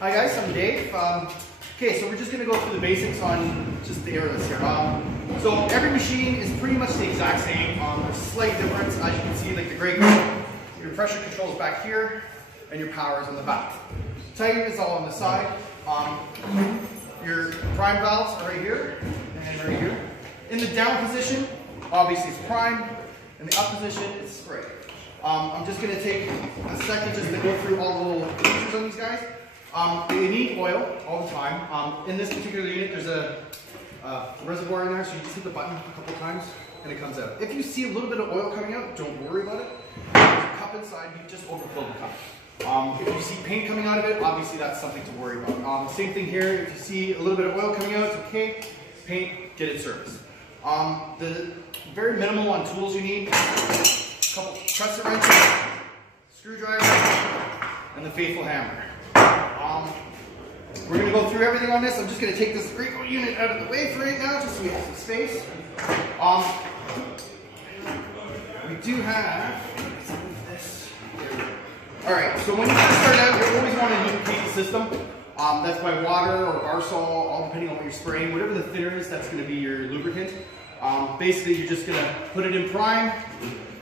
Hi guys, I'm Dave. Okay, so we're just going to go through the basics on just the airless here. So every machine is pretty much the exact same. There's a slight difference. As you can see, like the gray gun, your pressure control is back here, and your power is on the back. Tighten is all on the side. Your prime valves are right here and right here. In the down position, obviously it's prime. In the up position, it's spray. I'm just going to take a second just to go through all the little features on these guys. They need oil all the time. In this particular unit, there's a reservoir in there, so you just hit the button a couple times and it comes out. If you see a little bit of oil coming out, don't worry about it. There's a cup inside, you just overfill the cup. If you see paint coming out of it, obviously that's something to worry about. Same thing here, if you see a little bit of oil coming out, it's okay. Paint, get it serviced. The very minimal on tools you need, a couple pressure wrenches, screwdriver, and the faithful hammer. We're going to go through everything on this. I'm just going to take this great unit out of the way for right now, just so we have some space. We do have this. Alright, so when you first start out, you always want to lubricate the system. That's by water or arsol, all depending on what you're spraying. Whatever the thinner is, that's going to be your lubricant. Basically, you're just going to put it in prime.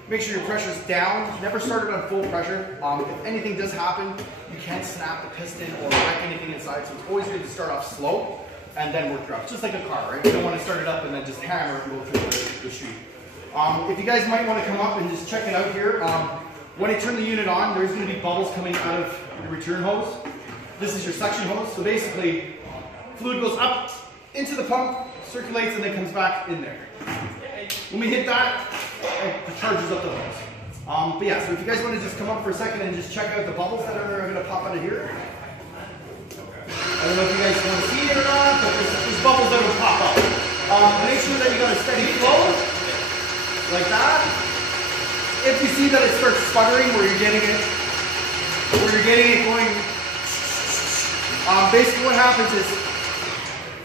Make sure your pressure's down. Never start it on full pressure. If anything does happen, you can't snap the piston or wreck anything inside. So it's always good to start off slow and then work your up. Just like a car, right? You don't want to start it up and then just hammer and go through the street. If you guys might want to come up and just check it out here. When I turn the unit on, there's going to be bubbles coming out of your return hose. This is your suction hose. So basically, fluid goes up into the pump, circulates, and then comes back in there. When we hit that, it charges up the hose. But yeah, so if you guys want to just come up for a second and just check out the bubbles that are going to pop out of here. I don't know if you guys want to see it or not, but there's bubbles that will pop up. Make sure that you got a steady flow, like that. If you see that it starts sputtering where you're getting it going, basically what happens is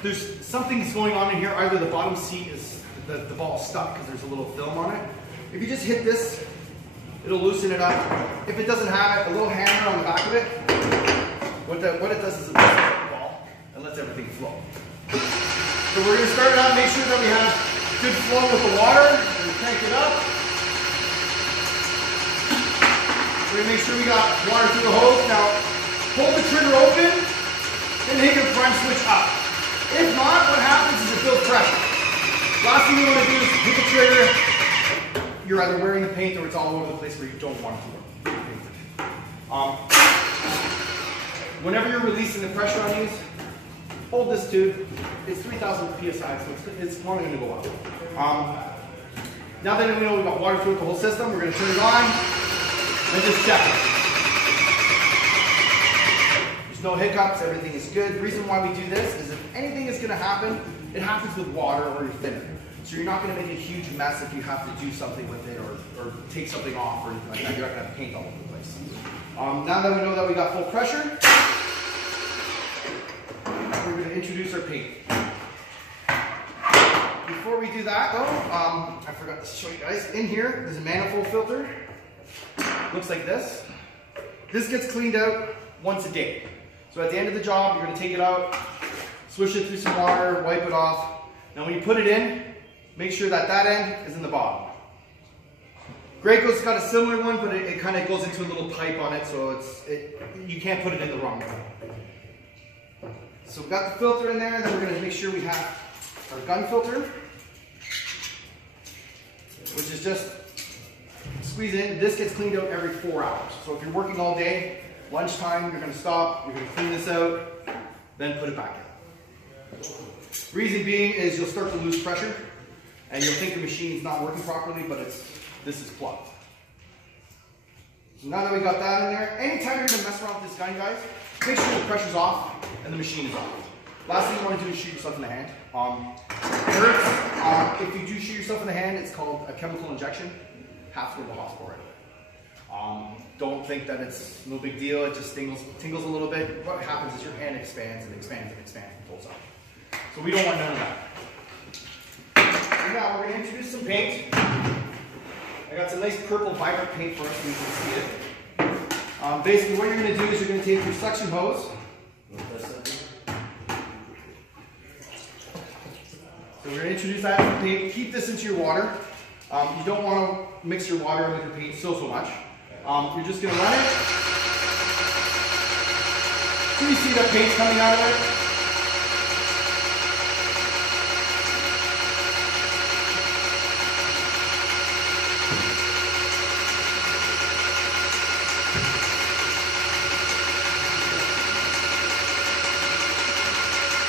there's something's going on in here. Either the bottom seat is the ball's stuck because there's a little film on it. If you just hit this, it'll loosen it up. If it doesn't have it, a little hammer on the back of it, what it does is it lifts up the ball and lets everything flow. So we're going to start it out, make sure that we have good flow with the water, and crank it up. We're going to make sure we got water through the hose. Now, hold the trigger open and hit your prime switch up. If not, what happens is it builds pressure. Last thing you want to do is hit the trigger. You're either wearing the paint or it's all over the place where you don't want to wear the paint. Whenever you're releasing the pressure on these, hold this tube. It's 3,000 psi, so it's only going to go up. Now that we know we've got water throughout the whole system, we're going to turn it on and just check it. There's no hiccups, everything is good. The reason why we do this is if anything is going to happen, it happens with water or your thinner. So you're not going to make a huge mess if you have to do something with it or take something off or anything like that. You're not going to have paint all over the place. Now that we know that we got full pressure, we're going to introduce our paint. Before we do that though, I forgot to show you guys. In here, there's a manifold filter. Looks like this. This gets cleaned out once a day. So at the end of the job, you're going to take it out, swish it through some water, wipe it off. Now when you put it in, make sure that that end is in the bottom. Graco's got a similar one, but it kind of goes into a little pipe on it, so you can't put it in the wrong way. So we've got the filter in there, and then we're going to make sure we have our gun filter, which is just squeeze in. This gets cleaned out every 4 hours. So if you're working all day, lunchtime, you're going to stop, you're going to clean this out, then put it back in. Reason being is you'll start to lose pressure and you'll think the machine's not working properly, but this is plugged. So now that we got that in there, anytime you're going to mess around with this gun, guys, make sure the pressure's off and the machine is off. Last thing you want to do is shoot yourself in the hand. It hurts. If you do shoot yourself in the hand, it's called a chemical injection. Have to go to the hospital right away. Don't think that it's no big deal. It just tingles a little bit. What happens is your hand expands and expands and expands and pulls up. So we don't want none of that. So now we're going to introduce some paint. I got some nice purple vibrant paint for us so you can see it. Basically what you're going to do is you're going to take your suction hose, So we're going to introduce that to the paint. Keep this into your water. You don't want to mix your water with your paint so much. You're just going to run it. So you see the paint coming out of it.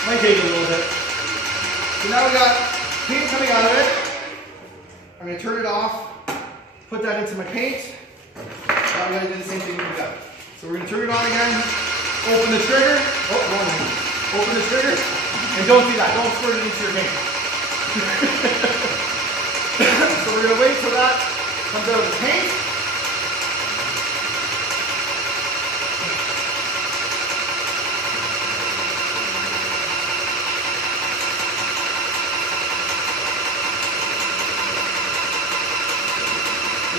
Might take a little bit. So now we got paint coming out of it. I'm going to turn it off, put that into my paint. Now I'm going to do the same thing with that. So we're going to turn it on again, open the trigger. Oh, wrong one. Open the trigger, and don't do that. Don't squirt it into your paint. So we're going to wait till that comes out of the paint.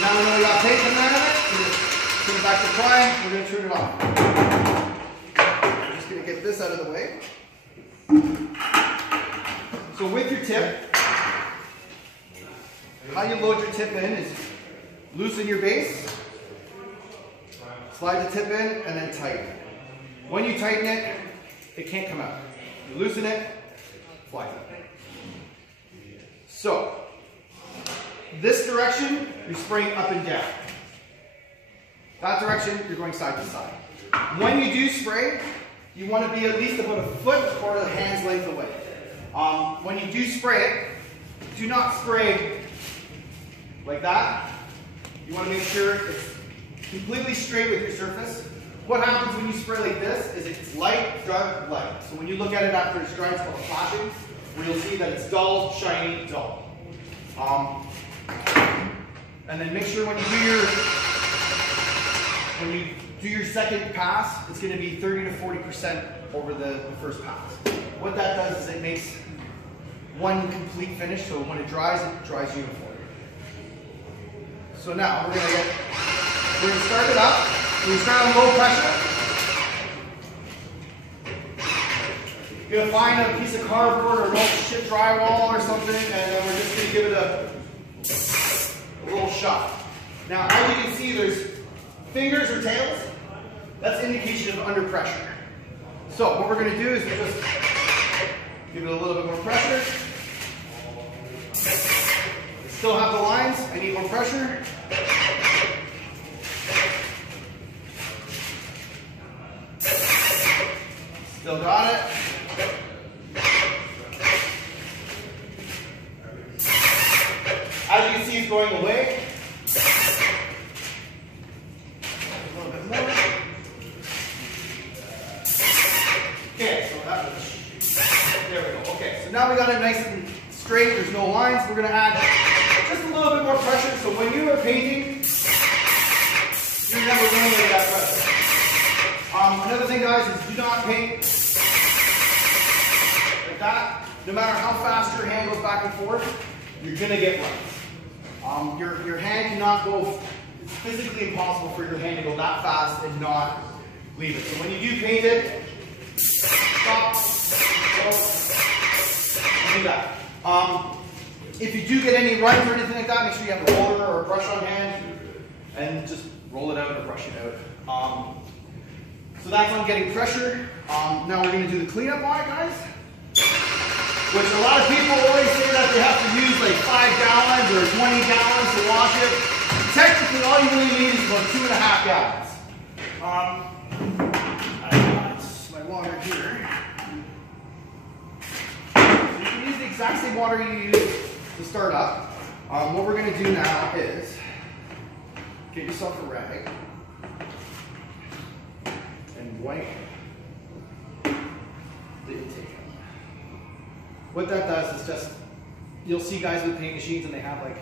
Now we know we got paint coming out of it. We're going to put it back to drying. We're going to turn it off. I'm just going to get this out of the way. So with your tip, how you load your tip in is loosen your base, slide the tip in, and then tighten. When you tighten it, it can't come out. You loosen it, flies out. So, this direction, you're spraying up and down. That direction, you're going side to side. When you do spray, you want to be at least about a foot or a hand's length away. When you do spray it, do not spray like that. You want to make sure it's completely straight with your surface. What happens when you spray like this is it's light, dark, light. So when you look at it after it's dry, it's called flashing, where you'll see that it's dull, shiny, dull. And then make sure when you do your second pass, it's going to be 30 to 40% over the first pass. What that does is it makes one complete finish, so when it dries uniform. So now we're going to start it up. We're going to start on low pressure. You're going to find a piece of cardboard or an old shit drywall or something, and then we're just going to give it a little shot. Now, as you can see, there's fingers or tails. That's indication of under pressure. So what we're going to do is just give it a little bit more pressure. Still have the lines. I need more pressure. Still got it. As you can see, it's going away. A little bit more. Okay, so that was, there we go. Okay, so now we got it nice and straight. There's no lines. We're going to add just a little bit more pressure. So when you are painting, you're never going to get that pressure. Another thing, guys, is do not paint like that. No matter how fast your hand goes back and forth, you're going to get runs. Your hand cannot go, it's physically impossible for your hand to go that fast and not leave it. So when you do paint it, stop, go, and do that. If you do get any runs or anything like that, make sure you have a roller or a brush on hand and just roll it out or brush it out. So that's on getting pressure. Now we're going to do the cleanup on it, guys. Which a lot of people always say that they have to use like 5 gallons or 20 gallons to wash it. Technically, all you really need is about 2.5 gallons. I got my water here. So you can use the exact same water you use to start up. What we're going to do now is get yourself a rag and wipe the intake. What that does is just, you'll see guys with paint machines and they have like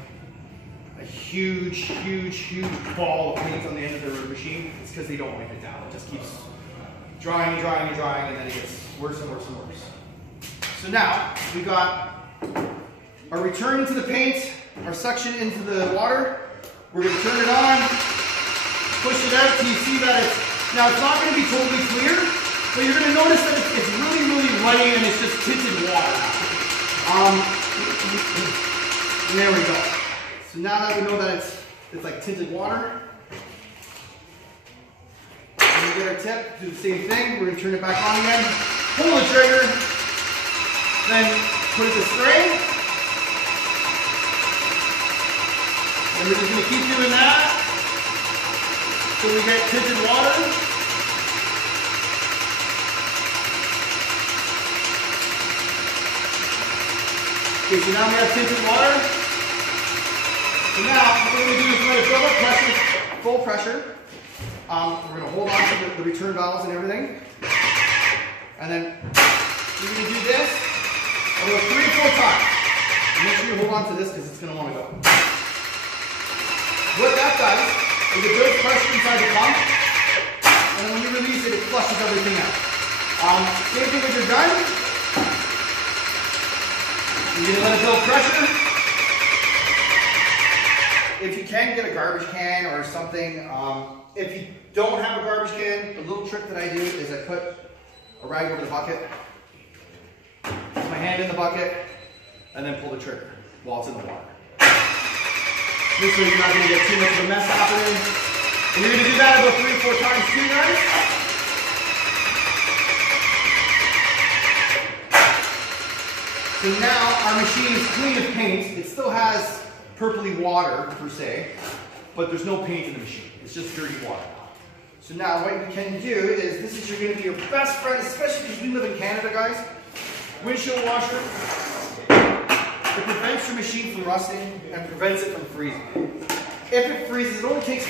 a huge ball of paint on the end of their machine. It's because they don't wipe it down. It just keeps drying and drying and drying, and then it gets worse and worse and worse. So now we got our return into the paint, our suction into the water. We're going to turn it on, push it out till you see that it's, now it's not going to be totally clear, but you're going to notice running and it's just tinted water. And there we go. So now that we know that it's like tinted water, we get our tip, do the same thing. We're going to turn it back on again, pull the trigger, then put it to spray. And we're just going to keep doing that until we get tinted water. Okay, so now we have tinted water. So now what we're going to do is we're going to build up pressure, full pressure. We're going to hold on to the return valves and everything. And then we're going to do this about 3 or 4 times. And make sure you hold on to this because it's going to want to go. What that does is it builds pressure inside the pump. And then when you release it, it flushes everything out. Same thing with your gun. You're going to let it build pressure. If you can get a garbage can or something, if you don't have a garbage can, the little trick that I do is I put a rag over the bucket, put my hand in the bucket, and then pull the trigger while it's in the water. This way you're not going to get too much of a mess happening. And you're going to do that about 3 or 4 times too, guys. So now our machine is clean of paint. It still has purpley water per se, but there's no paint in the machine. It's just dirty water. So now what you can do is, this is going to be your best friend, especially because we live in Canada, guys. Windshield washer. It prevents your machine from rusting and prevents it from freezing. If it freezes, it only takes,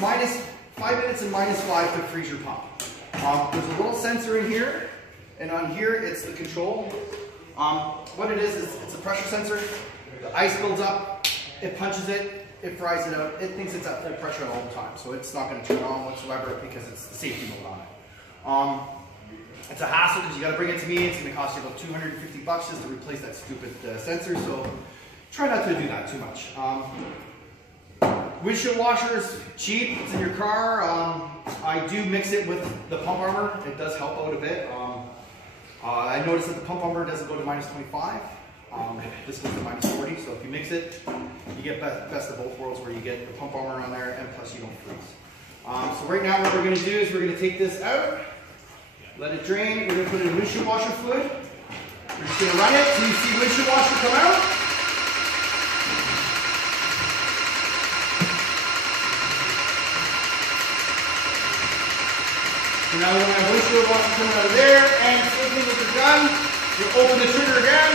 minus 5 minutes and -5 to freeze your pump. There's a little sensor in here, and on here it's the control. What it is it's a pressure sensor. The ice builds up, it punches it, it fries it out. It thinks it's at full pressure all the time, so it's not going to turn on whatsoever because it's the safety mode on it. It's a hassle because you got to bring it to me. It's going to cost you about $250 just to replace that stupid sensor, so try not to do that too much. Windshield washer is cheap. It's in your car. I do mix it with the pump armor. It does help out a bit. I noticed that the pump armor doesn't go to -25. This goes to -40, so if you mix it, you get best of both worlds where you get the pump armor on there and plus you don't freeze. So right now what we're going to do is we're going to take this out, let it drain, we're going to put in windshield washer fluid. We're just going to run it till you see windshield washer come out. So now we're going to have windshield washer coming out of there, and same thing with your gun. You open the trigger again.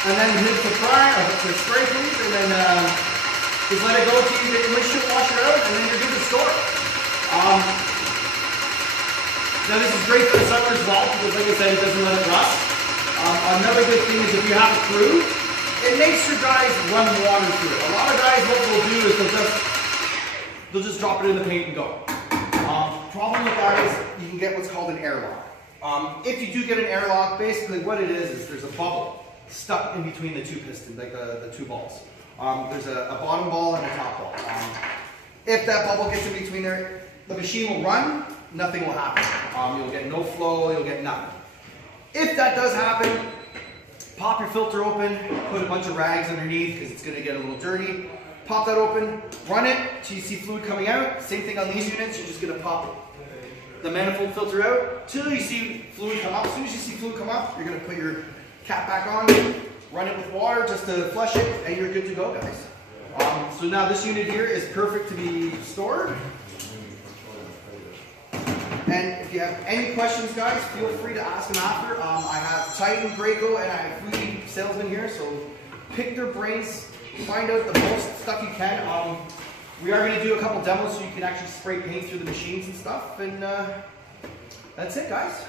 And then hit the fry, or the spray please, and then just let it go till you get your windshield washer out, and then you're good to store. Now this is great for the summer as well, because like I said, it doesn't let it rust. Another good thing is if you have a crew, it makes your guys run water through it. A lot of guys, what they'll do is they'll just drop it in the paint and go. Problem with that is you can get what's called an airlock. If you do get an airlock, basically what it is there's a bubble stuck in between the 2 pistons, like the 2 balls. There's a bottom ball and a top ball. If that bubble gets in between there, the machine will run, nothing will happen. You'll get no flow, you'll get nothing. If that does happen, pop your filter open, put a bunch of rags underneath because it's going to get a little dirty. Pop that open, run it till you see fluid coming out. Same thing on these units, you're just going to pop the manifold filter out till you see fluid come up. As soon as you see fluid come up, you're going to put your cap back on, run it with water just to flush it, and you're good to go, guys. So now this unit here is perfect to be stored. And if you have any questions, guys, feel free to ask them after. I have Titan, Graco, and I have 3 salesmen here, so pick their brains, find out the most stuff you can. We are going to do a couple demos so you can actually spray paint through the machines and stuff, and that's it, guys.